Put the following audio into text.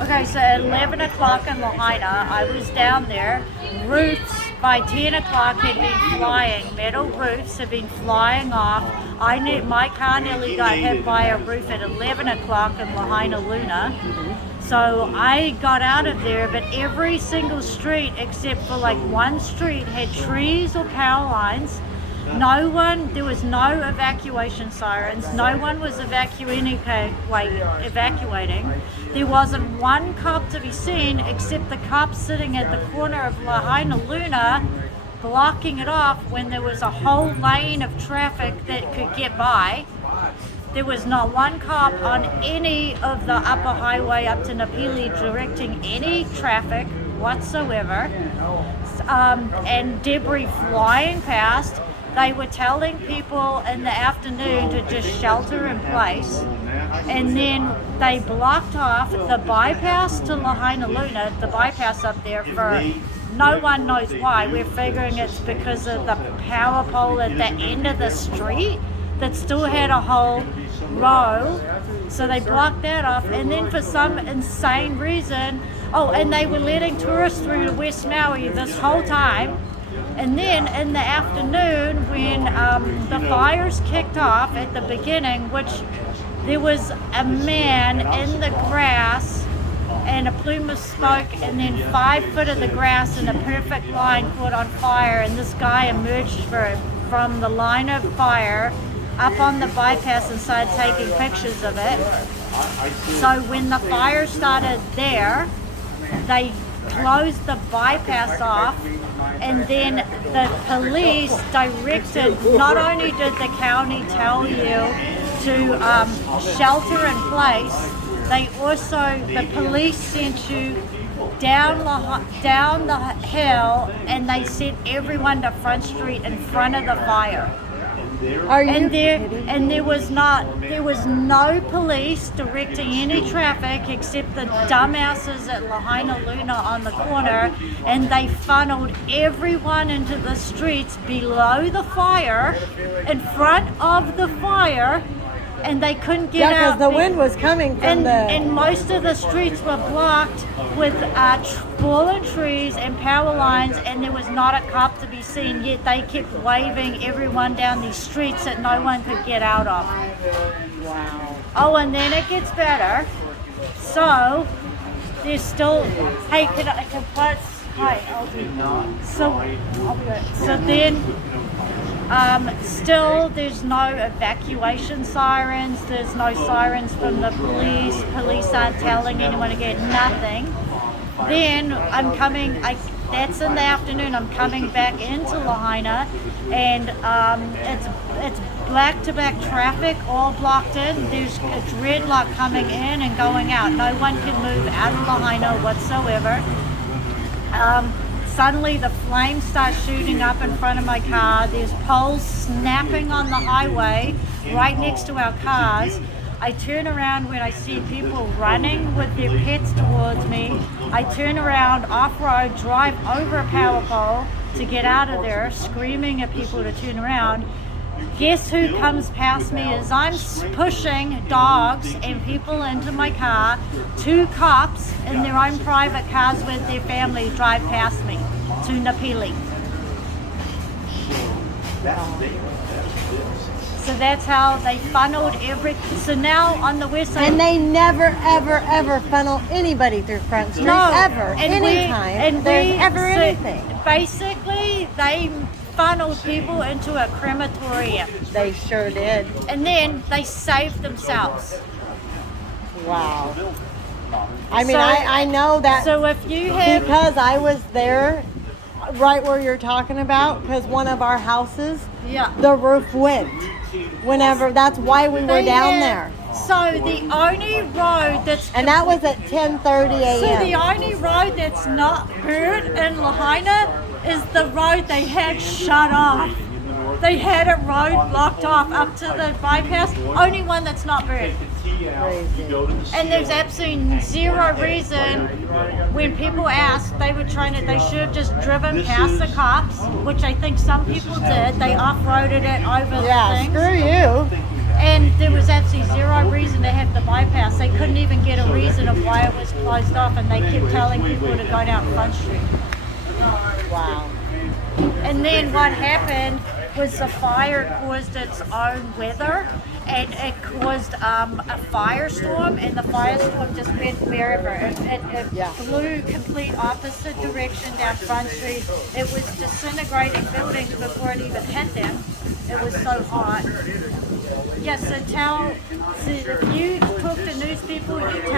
Okay, so at 11 o'clock in Lahaina, I was down there. Roofs by 10 o'clock had been flying. Metal roofs had been flying off. My car nearly got hit by a roof at 11 o'clock in Lahaina, Luna. So I got out of there, but every single street except for like one street had trees or power lines. There was no evacuation sirens. No one was evacuating. There wasn't one cop to be seen except the cop sitting at the corner of Lahaina Luna blocking it off when there was a whole lane of traffic that could get by. There was not one cop on any of the upper highway up to Napili directing any traffic whatsoever. And debris flying past. They were telling people in the afternoon to just shelter in place. And then they blocked off the bypass to Lahaina Luna, the bypass up there, for no one knows why. We're figuring it's because of the power pole at the end of the street that still had a whole row. So they blocked that off. And then for some insane reason, and they were letting tourists through to West Maui this whole time. And then in the afternoon, when the fires kicked off at the beginning, which there was a man in the grass and a plume of smoke, and then 5 foot of the grass in a perfect line caught on fire, and this guy emerged from the line of fire up on the bypass and started taking pictures of it. So when the fire started there, they closed the bypass off, and then the police directed, not only did the county tell you to shelter in place, the police sent you down the hill, and they sent everyone to Front Street in front of the fire. There was no police directing any traffic except the dumbasses at Lahaina Luna on the corner, and they funneled everyone into the streets below the fire, in front of the fire, and they couldn't get out. Yeah, because the wind was coming from and most of the streets were blocked with fallen trees and power lines, and there was not a cop to be seen, yet they kept waving everyone down these streets that no one could get out of. Wow. And then it gets better. So there's still, hey, I'll be so then still there's no evacuation sirens, there's no sirens from the police. Police aren't telling anyone to get nothing. Then that's in the afternoon, I'm coming back into Lahaina, and it's back-to-back traffic all blocked in. There's a dreadlock coming in and going out. No one can move out of Lahaina whatsoever. Suddenly the flames start shooting up in front of my car. There's poles snapping on the highway right next to our cars. I turn around when I see people running with their pets towards me. I turn around off-road, drive over a power pole to get out of there, screaming at people to turn around. Guess who comes past me as I'm pushing dogs and people into my car? 2 cops in their own private cars with their family drive past me to Napili. So that's how they funneled So now on the west side. And they never, ever, ever funnel anybody through Front Street. No, ever. Anytime. Anything. Basically, they funneled people into a crematorium. They sure did. And then they saved themselves. Wow. I know that. So if you have... Because I was there, right where you're talking about, because one of our houses, the roof went. That's why we were down there. So the only road that's... And that was at 10:30 a.m. So the only road that's not burnt in Lahaina is the road they had shut off. They had a road blocked off up to the bypass, only one that's not burnt. And there's absolutely zero reason, when people asked, they should have just driven past the cops, which I think some people did. They off-roaded it over the thing. Screw you. And there was absolutely zero reason to have the bypass. They couldn't even get a reason of why it was closed off, and they kept telling people to go down Front Street. Wow. And then what happened was the fire caused its own weather, and it caused a firestorm, and the firestorm just went wherever. It flew complete opposite direction down Front Street. It was disintegrating buildings before it even hit them. It was so hot. Yes, so if you talk to news people, you tell